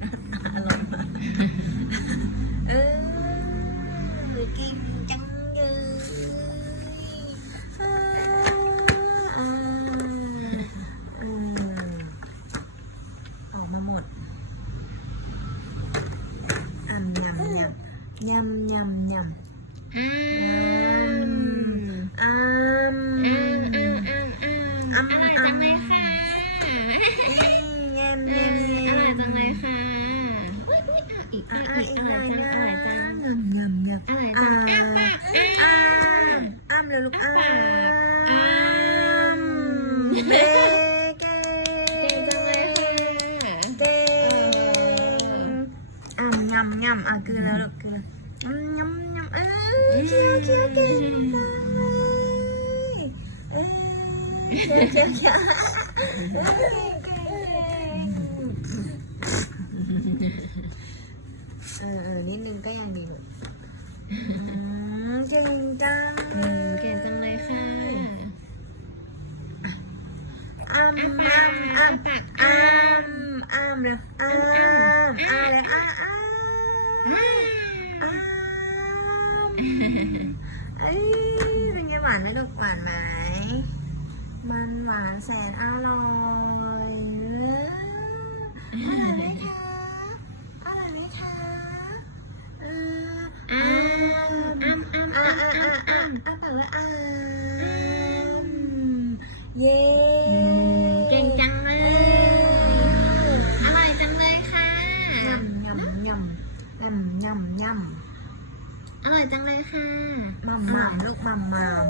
หน้าตาอร่อยมากเออกินจังเลยอ่าอ่าอืมออกมาหมดอ่ำยำยำยำยำยำอ้า อุ๊ยอะอีกอะอะอะอีกอีกอหร่น่ออยยจังนะอร่อ อ้ามอ้ามอ้ามอ้ามอ้ามเลยอ้ามอ้ามเลยอ้ามอ้ามอ้ามเอ้ยเป็นไงหวานไหมลูกหวานไหมมันหวานแสนอร่อยอออร่อยไหมคะอร่อยไหมคะอ้ามอ้ามอ้ามอ้าอ้ามอ้าอ้าอ้ามอ้าอ้ามอ้าปากเลย ยำยำยำยำยำอร่อยจังเลยค่ะมัมมัมลูกมัมมัม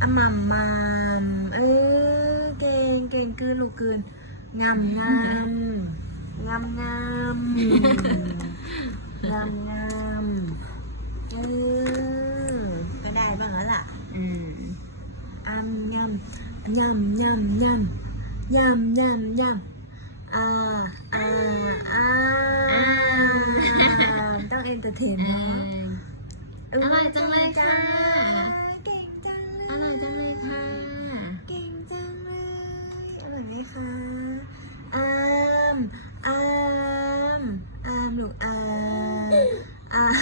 อะมัมมัมเออเก่งเก่งกืนลูกกืนงำงำงำงำงำงำเออก็ได้บ้างแล้วล่ะ อืมอัมยำยำยำยำยำยำยำ อ่าอ่าอ่าต้องเอนเตอร์เทนเอเนาะออร่อยจังเลยค่ะ เก่งจังเลยอร่อยจังเลยค่ะ เก่งจังเลย อร่อยไหมคะอามอามอามลูกอามอาม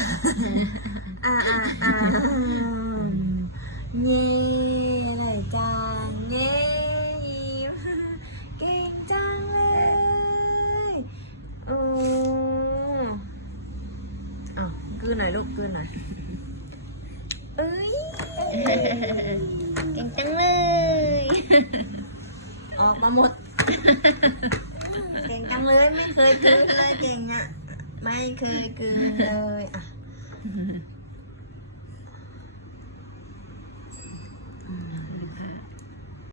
อาอา นหน่อยลูกกลืนหน่อยเอ้ยเก่งจังเลย ออกมาหมด เก่งจังเลยไม่เคยกลืนเลยเก่งอะ ไม่เคยกลืนเลยอะ